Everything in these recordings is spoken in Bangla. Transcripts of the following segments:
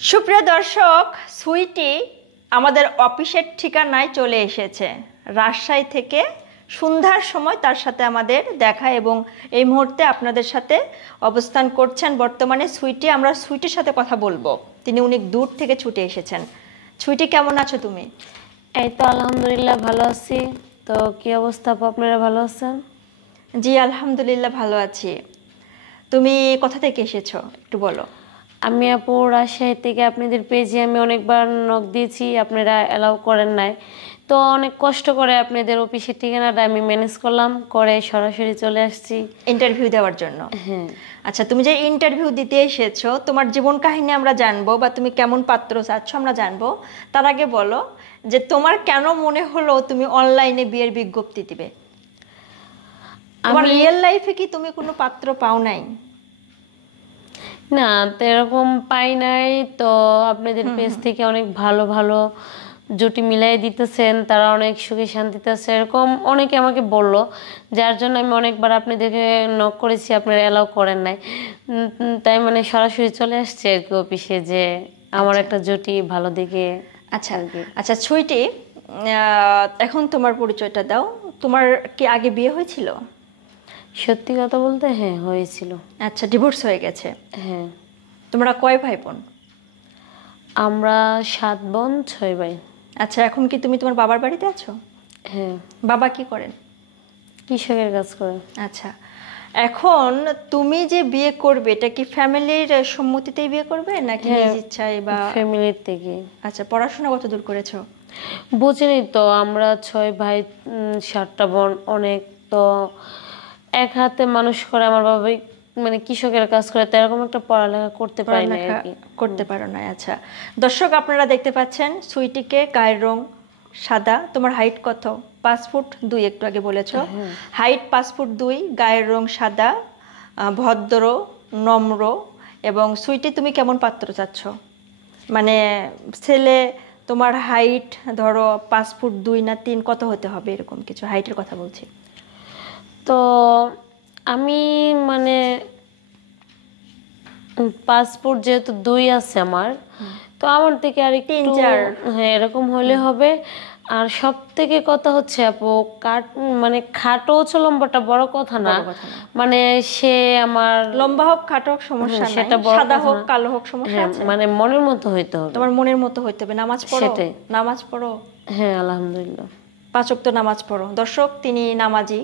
সুপ্রিয় দর্শক, সুইটি আমাদের অফিসের ঠিকানায় চলে এসেছে। রাজশাহী থেকে সন্ধ্যার সময় তার সাথে আমাদের দেখা এবং এই মুহূর্তে আপনাদের সাথে অবস্থান করছেন বর্তমানে সুইটি। আমরা সুইটির সাথে কথা বলবো, তিনি অনেক দূর থেকে ছুটে এসেছেন। সুইটি, কেমন আছো তুমি? এই তো আলহামদুলিল্লাহ ভালো আছি। তো কি অবস্থা আপু, আপনারা ভালো আছেন? জি আলহামদুলিল্লাহ ভালো আছি। তুমি কোথা থেকে এসেছো একটু বলো। আমি আপু রাজশাহী থেকে, আপনাদের পেজে আমি অনেকবার নক দিয়েছি, আপনারা অ্যালাউ করেন নাই। তো অনেক কষ্ট করে আপনাদের অফিসের ঠিকানাটা আমি ম্যানেজ করলাম, করে সরাসরি চলে আসছি ইন্টারভিউ দেওয়ার জন্য। হ্যাঁ। আচ্ছা, তুমি যে ইন্টারভিউ দিতে এসেছো, তোমার জীবন কাহিনী আমরা জানবো বা তুমি কেমন পাত্র চাচ্ছ আমরা জানবো। তার আগে বলো যে তোমার কেন মনে হলো তুমি অনলাইনে বিয়ের বিজ্ঞপ্তি দিবে? তোমার রিয়েল লাইফে কি তুমি কোনো পাত্র পাও নাই? না, তো এরকম পাই নাই। তো আপনাদের পেজ থেকে অনেক ভালো ভালো জুটি মিলাই দিতেছেন, তারা অনেক সুখে শান্তিতে আছে, এরকম অনেকে আমাকে বললো, যার জন্য আমি অনেকবার আপনাদেরকে নক করেছি, আপনারা অ্যালাউ করেন নাই। তাই মানে সরাসরি চলে আসছে আর কি অফিসে, যে আমার একটা জুটি ভালো দেখে। আচ্ছা আচ্ছা সুইটি, এখন তোমার পরিচয়টা দাও। তোমার কি আগে বিয়ে হয়েছিল? সত্যি কথা বলতে হ্যাঁ হয়েছিল। আচ্ছা, ডিভোর্স হয়ে গেছে? হ্যাঁ। তোমরা কয় ভাই বোন? আমরা 7 বোন 6 ভাই। আচ্ছা, এখন কি তুমি তোমার বাবার বাড়িতে আছো? হ্যাঁ। বাবা কি করেন? কৃষকের কাজ করেন। আচ্ছা, এখন তুমি যে বিয়ে করবে এটা কি ফ্যামিলির সম্মতিতেই বিয়ে করবে নাকি নিজ ইচ্ছায় বা ফ্যামিলির থেকে? আচ্ছা, পড়াশোনা কত দূর করেছো? বুঝিনি তো, আমরা 6 ভাই 7টা বোন, অনেক তো এক হাতে মানুষ করে। আমার বাবা মানে কৃষকের কাজ করে, তো এরকম একটা পড়ালেখা করতে পারি না আর কি। করতে পারো না। আচ্ছা দর্শক, আপনারা দেখতে পাচ্ছেন সুইটিকে, গায়ের রং সাদা। তোমার হাইট কত? 5 ফুট 2, একটু আগে বলেছো। হাইট 5 ফুট 2, গায়ের রং সাদা, ভদ্র, নম্র। এবং সুইটি, তুমি কেমন পাত্র চাচ্ছ? মানে ছেলে, তোমার হাইট ধরো 5 ফুট 2 না 3, কত হতে হবে এরকম কিছু হাইটের কথা বলছি। তো আমি মানে 5 ফুট যেহেতু 2 আছে আমার, তো আমার থেকে আর একটু 3-4 হ্যাঁ এরকম হলে হবে। আর সব থেকে কথা হচ্ছে আপু, মানে খাটো হচ্ছে, লম্বাটা বড় কথা না। মানে সে আমার লম্বা হোক খাটো হোক সমস্যা নাই, সাদা হোক কালো হোক সমস্যা আছে, মানে মনের মতো হইতে হবে। তোমার মনের মতো হইতে হবে। নামাজ পড়ো? নামাজ পড়ো? হ্যাঁ আলহামদুলিল্লাহ 5 ওয়াক্ত নামাজ পড়ো। দর্শক, তিনি নামাজি,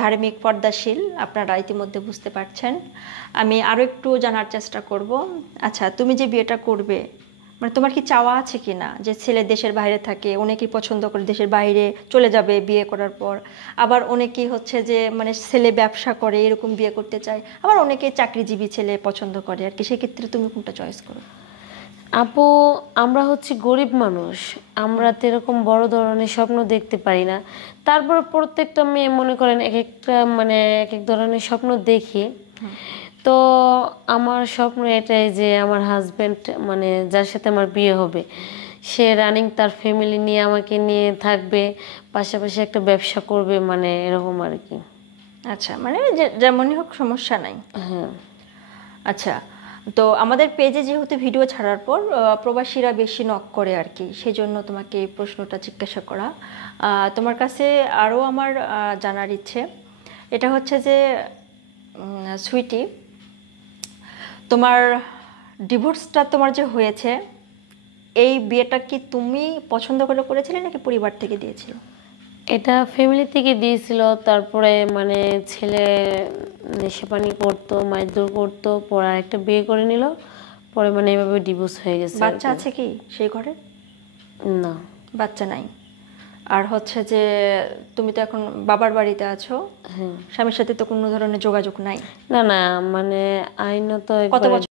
ধার্মিক, পর্দাশীল, আপনারা ইতিমধ্যে বুঝতে পারছেন। আমি আরও একটু জানার চেষ্টা করব। আচ্ছা, তুমি যে বিয়েটা করবে, মানে তোমার কি চাওয়া আছে কি না যে ছেলে দেশের বাইরে থাকে, অনেকেই পছন্দ করে দেশের বাইরে চলে যাবে বিয়ে করার পর, আবার অনেকেই হচ্ছে যে মানে ছেলে ব্যবসা করে এরকম বিয়ে করতে চায়, আবার অনেকেই চাকরিজীবী ছেলে পছন্দ করে আর কি। সেক্ষেত্রে তুমি কোনটা চয়েস করো? আপু, আমরা হচ্ছে গরিব মানুষ, আমরা তো এরকম বড় ধরনের স্বপ্ন দেখতে পারি না। তারপর প্রত্যেকটা মেয়ে মনে করেন এক একটা মানে এক এক ধরনের স্বপ্ন দেখি। তো আমার স্বপ্ন এটাই যে আমার হাজবেন্ড, মানে যার সাথে আমার বিয়ে হবে, সে রানিং তার ফ্যামিলি নিয়ে আমাকে নিয়ে থাকবে, পাশাপাশি একটা ব্যবসা করবে, মানে এরকম আর কি। আচ্ছা, মানে যেমনই হোক সমস্যা নাই। হ্যাঁ। আচ্ছা, তো আমাদের পেজে যেহেতু ভিডিও ছাড়ার পর প্রবাসীরা বেশি নক করে আর কি, সেই জন্য তোমাকে এই প্রশ্নটা জিজ্ঞাসা করা। তোমার কাছে আরও আমার জানার ইচ্ছে, এটা হচ্ছে যে সুইটি, তোমার ডিভোর্সটা তোমার যে হয়েছে, এই বিয়েটা কি তুমি পছন্দ করে করেছিলে নাকি পরিবার থেকে দিয়েছিল? এটা ফ্যামিলি থেকে দিয়েছিল। তারপরে মানে ছেলে নেশাপানি করতো, মারধর করতো, পরে একটা বিয়ে করে নিল, পরে মানে এভাবে ডিভোর্স হয়ে গেছে। বাচ্চা আছে কি সেই ঘরে? না, বাচ্চা নাই। আর হচ্ছে যে তুমি তো এখন বাবার বাড়িতে আছো, স্বামীর সাথে তো কোনো ধরনের যোগাযোগ নাই? না না, মানে আইনত কত বছর